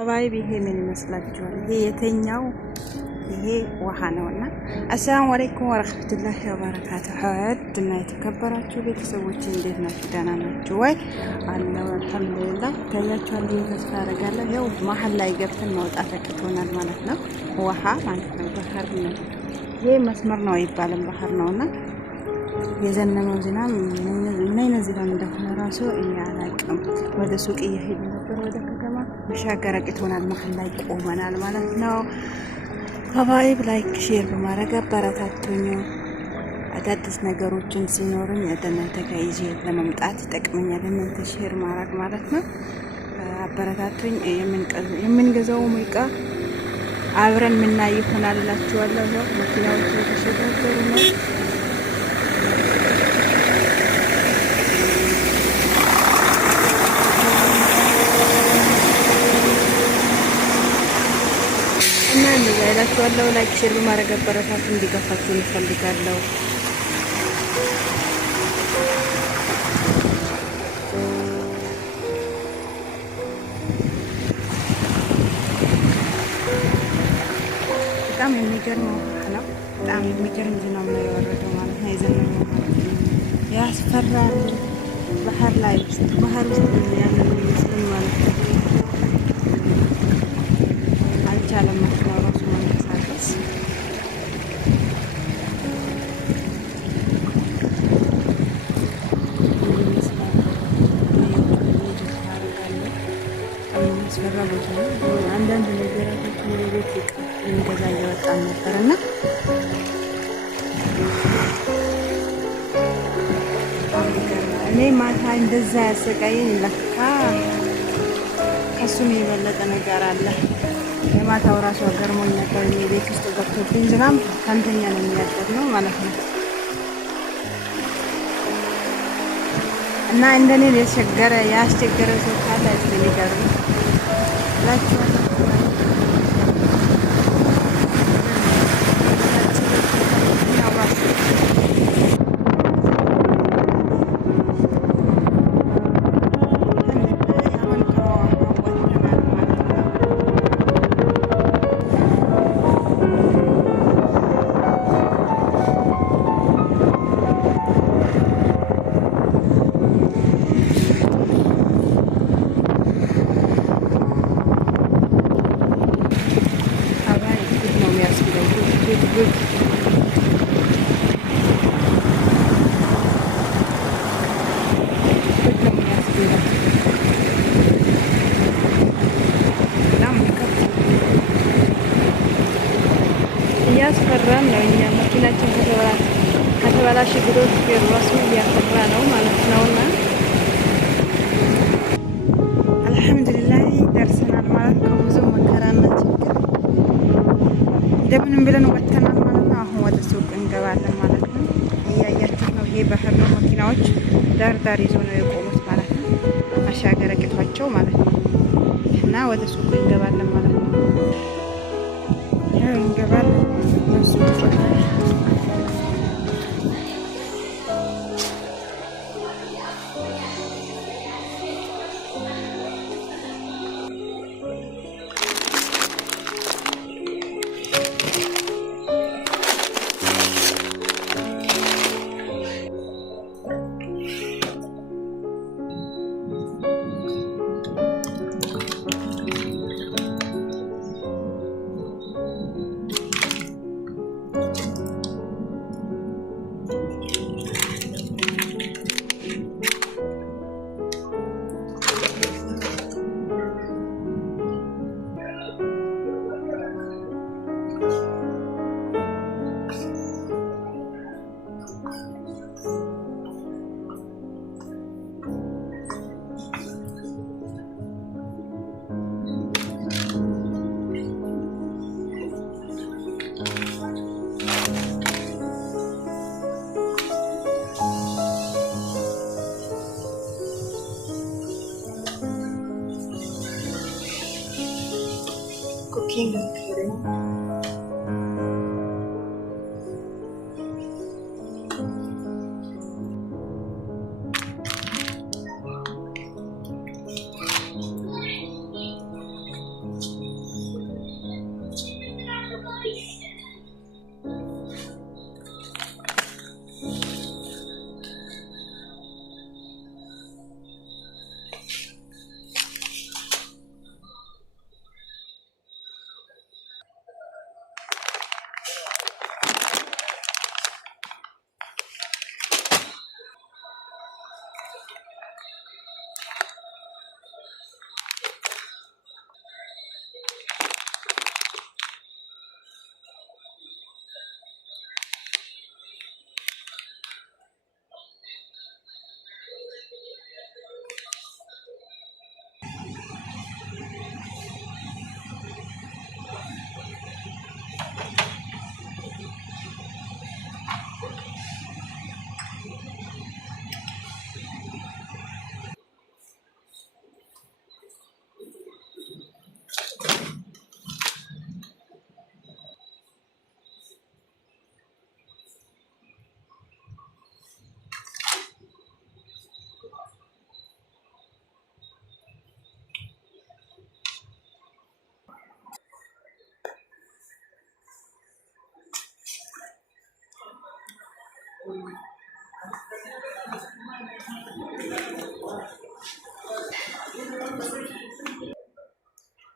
ባይብ ይሄ ምን ይመስላችኋል? ይሄ የተኛው ይሄ ውሃ ነውና። አሰላሙ አለይኩም ወራህመቱላሂ ወበረካቱሁ። እና የተከበራችሁ ቤተሰቦች እንዴት ናችሁ? ደህና ናችሁ ወይ? አለው አልሐምዱሊላህ። ታያችኋል ተስፋ አደርጋለሁ። ያው መሀል ላይ ገብተን ማውጣት አቅቶናል ማለት ነው። ውሃ ማለት ነው፣ ባህር ነው። ይሄ መስመር ነው አይባልም፣ ባህር ነውና የዘነበው ዝናብ ምን አይነት ዝናብ እንደሆነ ራሱ አላውቅም። ወደ ሱቅ እየሄድን ነበር፣ ወደ ከተማ መሻገር አቅቶናል። መሀል ላይ ቆመናል ማለት ነው። ሀባይብ ላይክ ሼር በማድረግ አበረታቱኝ። አዳዲስ ነገሮችን ሲኖሩኝ እናንተ ጋር ይዤ ለመምጣት ይጠቅመኛል። እናንተ ሼር ማድረግ ማለት ነው። አበረታቱኝ። የምንገዛው እቃ አብረን ምናይ ይሆናል እላችኋለሁ። መኪናዎች እየተሸጋገሩ ነው። እና እንደዛ እላችኋለሁ። ላይክ ሼር በማድረግ አበረታቱ። እንዲገፋችሁ እንፈልጋለሁ። በጣም የሚገርም ውሃ ነው። በጣም የሚገርም ዝናብ ነው የወረደው ማለት ነው። የዘነበው ማለት ነው። ያስፈራል። ባህር ውስጥ ያለ ይመስል ማለት ነው። አልቻለም መኪናው ራሱ መንቀሳቀስ። ያስፈራ ቦታ ነው። አንዳንድ ነገራቶች ቤት ልንገዛ እየወጣን ነበርና እኔ ማታ እንደዛ ያሰቃየኝ ለካ ከሱም የበለጠ ነገር አለ። የማታው ራሱ ገርሞኝ ነበር። እኔ ቤት ውስጥ ገብቶብኝ ዝናብ ከንተኛ ነው የሚያደርገው ማለት ነው። እና እንደኔ ያስቸገረ ሰው ካለ እስኪ ንገሩኝ እላችኋለሁ። እያስፈራን ነው። እኛ መኪናችን ከተበላሽ ግዶች ራሱ እያፈራ ነው ማለት ነውና አልሐምዱሊላህ ደርሰናል ማለት ከብዙ መከራና ችግር እንደምንም ብለን ወጥተናል ማለት ነው። አሁን ወደ ሱቅ እንገባለን ማለት ነው። እያያችሁ ነው። ይሄ ባህር ነው። መኪናዎች ዳር ይዞ ነው የቆሙት ማለት ነው። ማሻገር አቅቷቸው ማለት ነው። እና ወደ ሱቅ እንገባለን ማለት ነው። ያው እንገባለን ነው cooking and cleaning.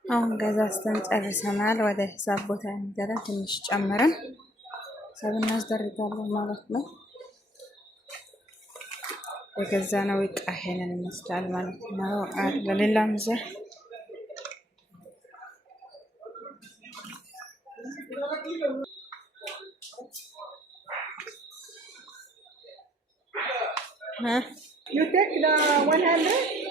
አሁን ገዛዝተን ጨርሰናል። ወደ ሂሳብ ቦታ እንገባለን። ትንሽ ጨምረን ሂሳብ እናስደርጋለን ማለት ነው። የገዛነው ዕቃ ይሄንን ይመስላል ማለት ነው። ለሌላም ዘ You take the 100?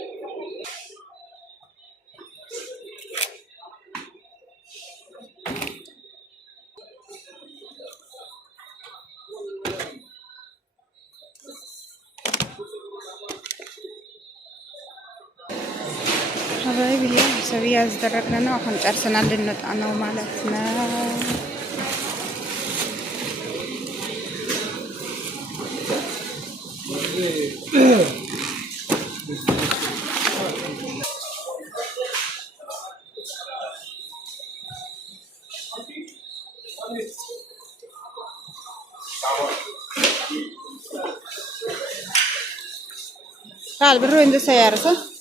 حبايبي اليوم سوية ازدرقنا نوع ጨርሰና ልንወጣ ነው ማለት ነው። تعال بنروح عند السيارة صح؟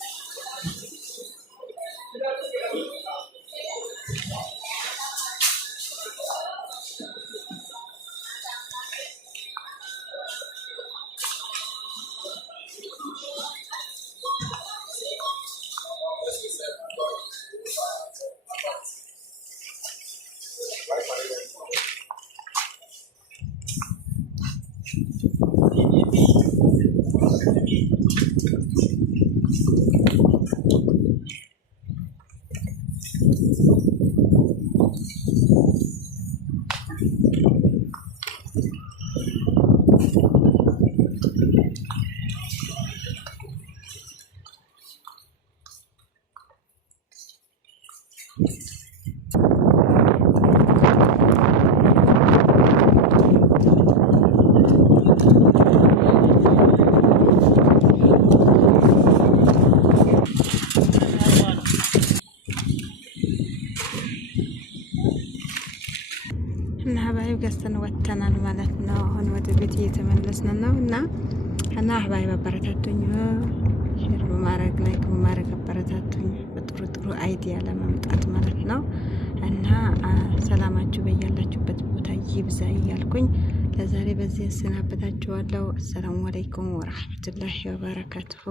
እና ሀባይብ ገዝተን ወጥተናል ማለት ነው። አሁን ወደ ቤት እየተመለስን ነው እና ሀባይብ አበረታቱኝ፣ ሼር በማድረግ ላይክ በማድረግ አበረታቱኝ፣ በጥሩ ጥሩ አይዲያ ለመምጣት ማለት ነው። እና ሰላማችሁ በያላችሁበት ቦታ ይብዛ እያልኩኝ ለዛሬ በዚህ አሰናበታችኋለሁ። አሰላሙ አለይኩም ወራህመቱላሂ ወበረካቱሁ።